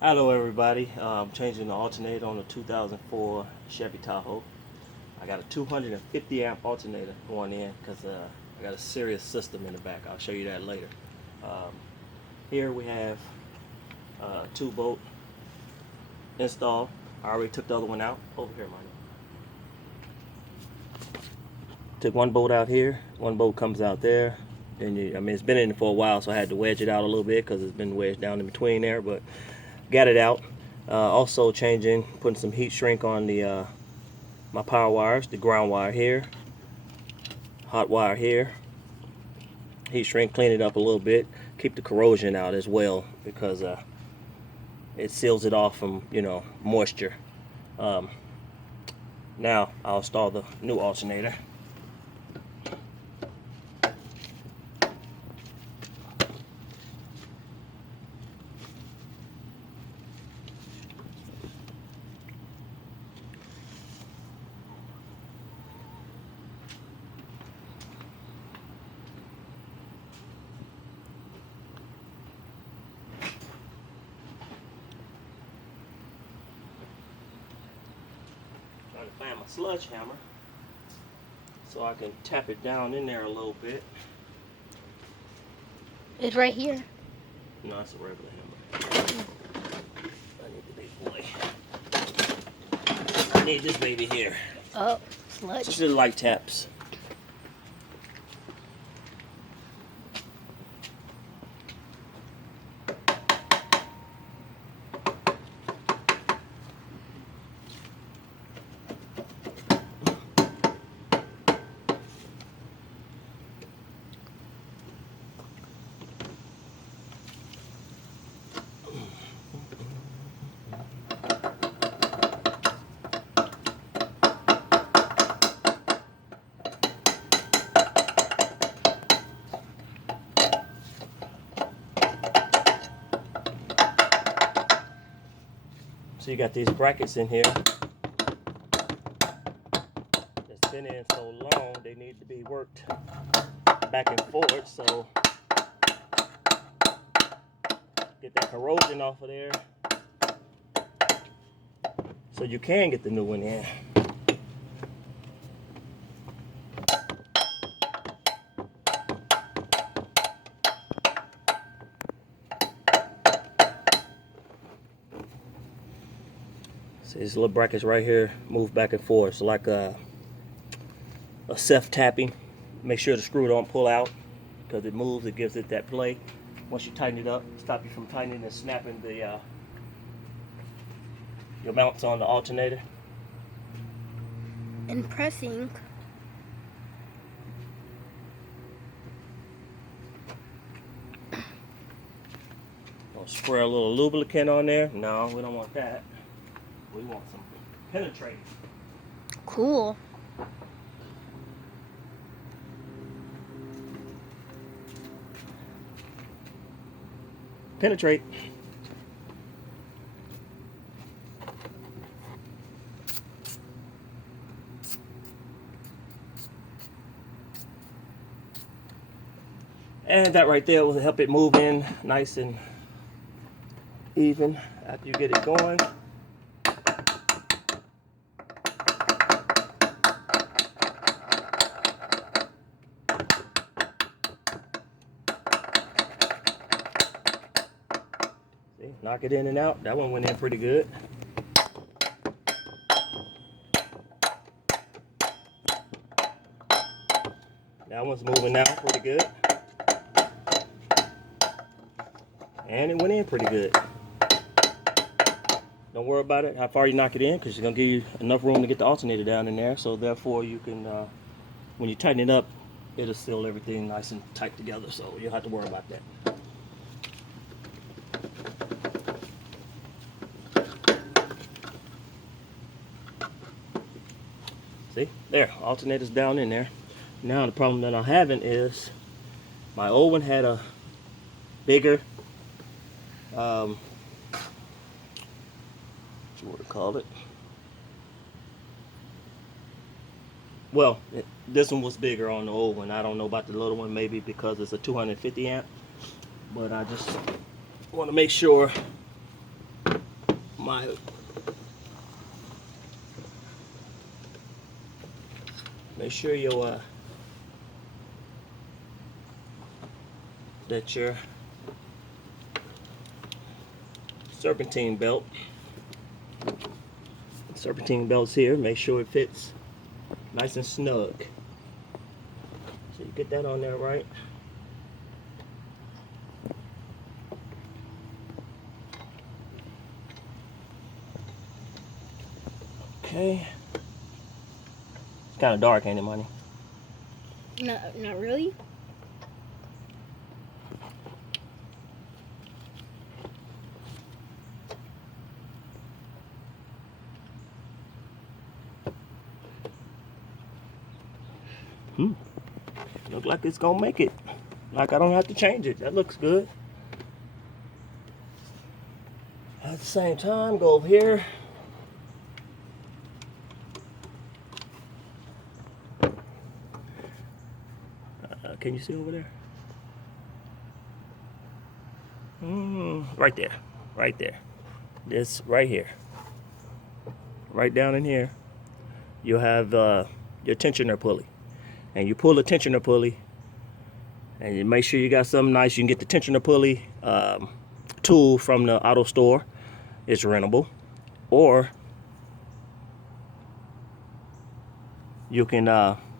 Hello everybody, I'm changing the alternator on the 2004 Chevy Tahoe. I got a 250 amp alternator going in because I got a serious system in the back. I'll show you that later. Um, Here we have 2 bolt install. I already took the other one out. Over here, Money. Took 1 bolt out here, 1 bolt comes out there. Then it's been in for a while, so I had to wedge it out a little bit because it's been wedged down in between there, but got it out. Also putting some heat shrink on the my power wires, the ground wire here, hot wire here. Heat shrink, clean it up a little bit, keep the corrosion out as well because it seals it off from moisture. Um, Now I'll install the new alternator. Trying to find my sludge hammer so I can tap it down in there a little bit. It's right here. No, it's a regular hammer. I need the big boy. I need this baby here. Oh, sludge. Just little light taps. So you got these brackets in here that's been in so long, they need to be worked back and forth, so get that corrosion off of there so you can get the new one in. See these little brackets right here move back and forth. It's like a self-tapping. Make sure the screw don't pull out because it moves, it gives it that play. Once you tighten it up, stop you from tightening and snapping the your mounts on the alternator. And pressing. I'll spray a little lubricant on there. No, we don't want that. We want some penetrate. Cool. Penetrate. And that right there will help it move in nice and even after you get it going. See, knock it in and out. That one went in pretty good. That one's moving now pretty good. And it went in pretty good. Don't worry about it, how far you knock it in, because it's going to give you enough room to get the alternator down in there. So therefore you can, when you tighten it up, it'll seal everything nice and tight together. So you don't have to worry about that. See, there, alternator's down in there. Now the problem that I'm having is my old one had a bigger, what you want to call it? Well, this one was bigger on the old one. I don't know about the little one, maybe because it's a 250 amp. But I just want to make sure my make sure your that your serpentine belt's here. Make sure it fits nice and snug. So you get that on there right. Okay. It's kind of dark, ain't it, Money? Not really. Look like it's gonna make it. Like I don't have to change it. That looks good. At the same time, go over here. Can you see over there? Right there. Right there. This right here. Right down in here. You have your tensioner pulley. And you pull the tensioner pulley. And you make sure you got something nice. You can get the tensioner pulley tool from the auto store. It's rentable. Or you can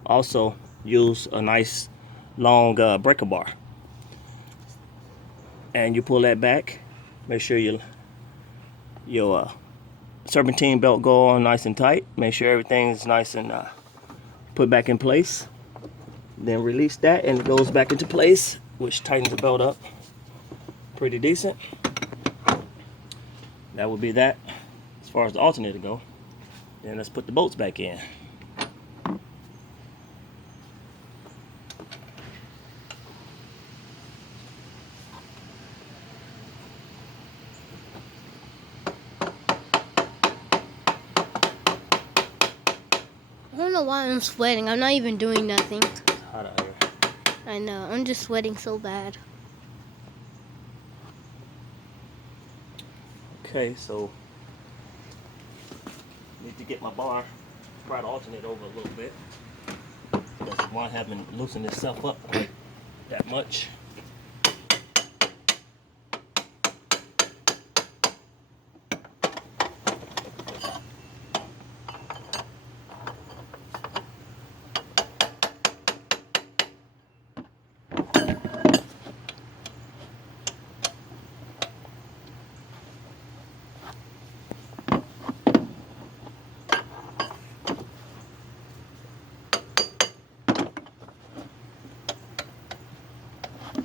also use a nice long breaker bar. And you pull that back. Make sure your serpentine belt go on nice and tight. Make sure everything's nice and put back in place. Then release that and it goes back into place, which tightens the belt up pretty decent. That would be that as far as the alternator go. Then let's put the bolts back in. I don't know why I'm sweating. I'm not even doing nothing. It's hot out here. I know. I'm just sweating so bad. Okay, so need to get my bar, try to alternate over a little bit. Because one haven't loosened itself up quite that much.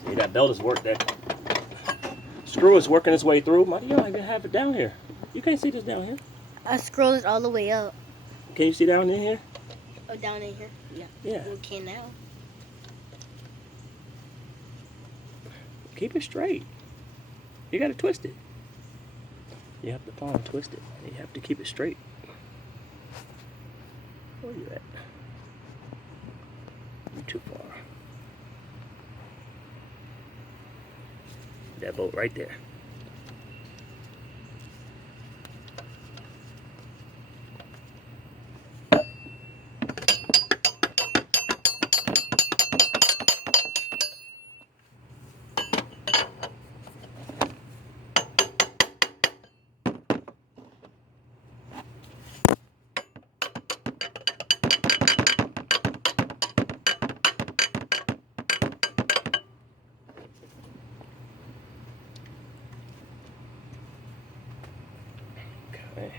See, that belt is worked. That screw is working its way through. You don't even have it down here. You can't see this down here. I scrolled all the way up. Can you see down in here? Oh, down in here? Yeah. Yeah. We can now. Keep it straight. You gotta twist it. You have to palm twist it. You have to keep it straight. Where you at? You're too far. That bolt right there. Okay.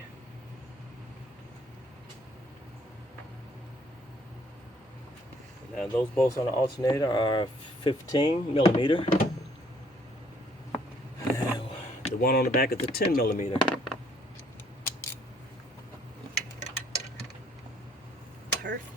Now those bolts on the alternator are 15 millimeter. And the one on the back is a 10 millimeter. Perfect.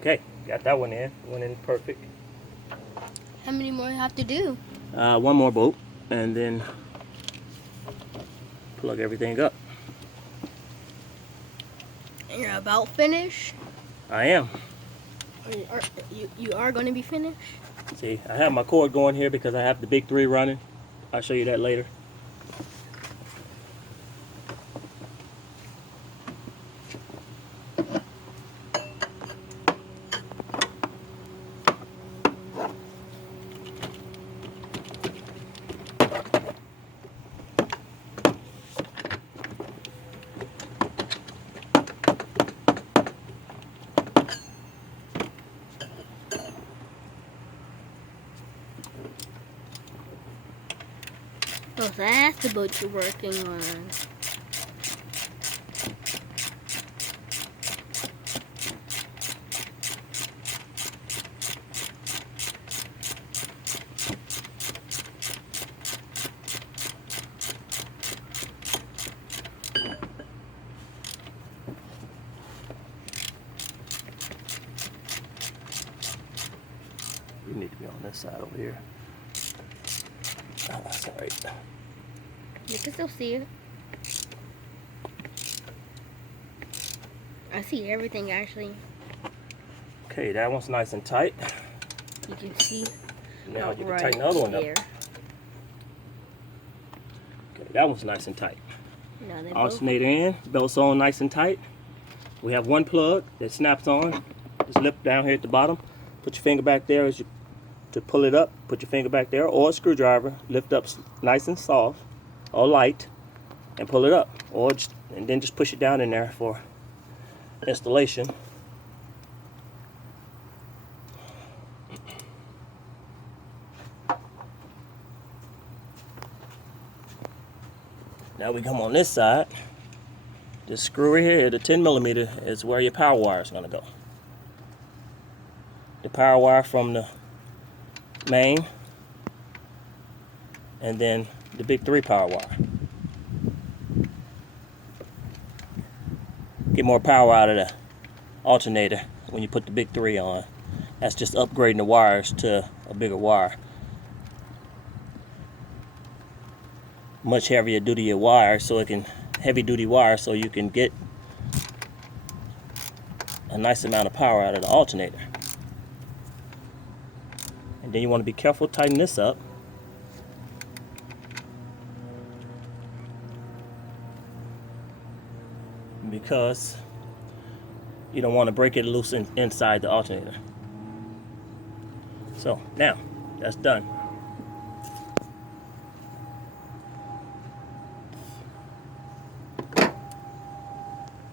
Okay, got that one in. Went in perfect. How many more you have to do? One more bolt, and then plug everything up. And you're about finished? I am. You are going to be finished? See, I have my cord going here because I have the big 3 running. I'll show you that later. Oh, so that's the boat you're working on. You need to be on this side over here. Oh, that's all right. You can still see it. I see everything actually. Okay, that one's nice and tight. You can see. Now you can right tighten the other one up. there. Okay, that one's nice and tight. No, they both. Alternator in, belt's on nice and tight. We have one plug that snaps on. Just lift down here at the bottom. Put your finger back there as you to pull it up. Put your finger back there, or a screwdriver. Lift up nice and soft or light, and pull it up. Or just, and then just push it down in there for installation. Now we come on this side. This screw right here, the 10mm, is where your power wire is going to go. The power wire from the main, and then the big 3 power wire. Get more power out of the alternator when you put the big 3 on. That's just upgrading the wires to a bigger wire. Much heavier duty wire, so it can heavy duty wire, so you can get a nice amount of power out of the alternator. And then you want to be careful, tighten this up. Because you don't want to break it loose inside the alternator. So now that's done.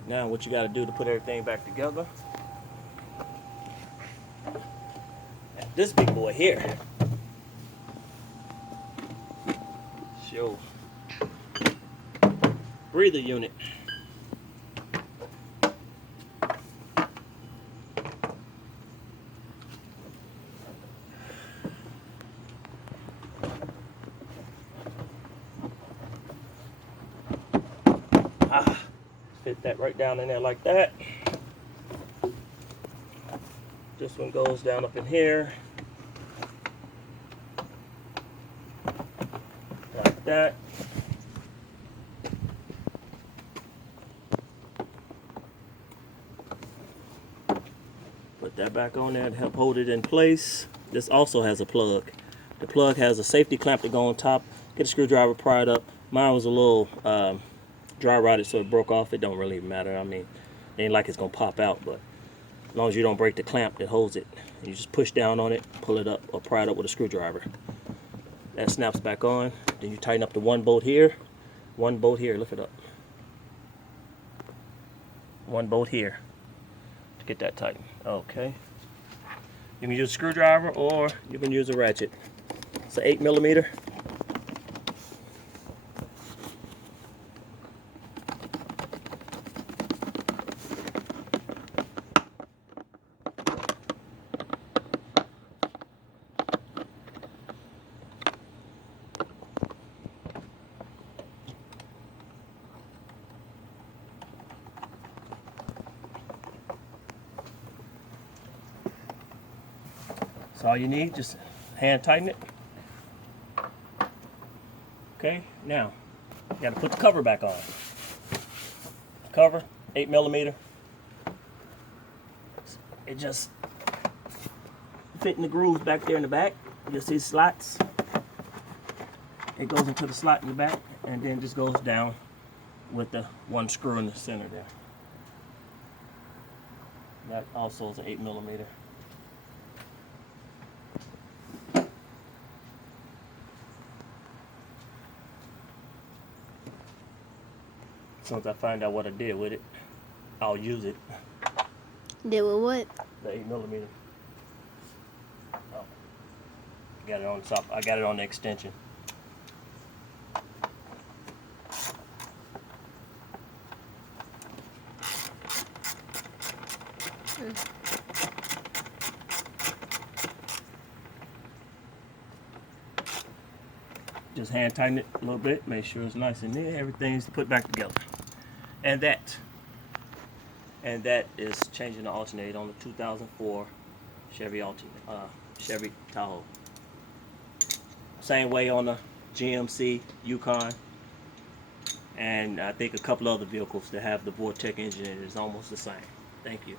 Now what you got to do to put everything back together. This big boy here. Show breather unit. Fit that right down in there like that. This one goes down up in here. Like that. Put that back on there to help hold it in place. This also has a plug. The plug has a safety clamp to go on top. Get a screwdriver, pry it up. Mine was a little dry rotted, so it broke off. It don't really matter. I mean, it ain't like it's gonna pop out, but as long as you don't break the clamp that holds it, you just push down on it, pull it up, or pry it up with a screwdriver. That snaps back on. Then you tighten up the one bolt here, lift it up. One bolt here to get that tightened. Okay. You can use a screwdriver or you can use a ratchet. It's an 8mm. all you need. Just hand tighten it. Okay, now you got to put the cover back on. Cover, 8mm. It just fit in the grooves back there in the back. You'll see slots. It goes into the slot in the back and then just goes down with the one screw in the center there. That also is an 8mm. As soon as I find out what I did with it, I'll use it. Did with what? The 8mm. Oh, got it on the top. I got it on the extension. Just hand tighten it a little bit, make sure it's nice in there. Everything's put back together. And that is changing the alternator on the 2004 Chevy Tahoe. Same way on the GMC Yukon, and I think a couple other vehicles that have the Vortec engine in it is almost the same. Thank you.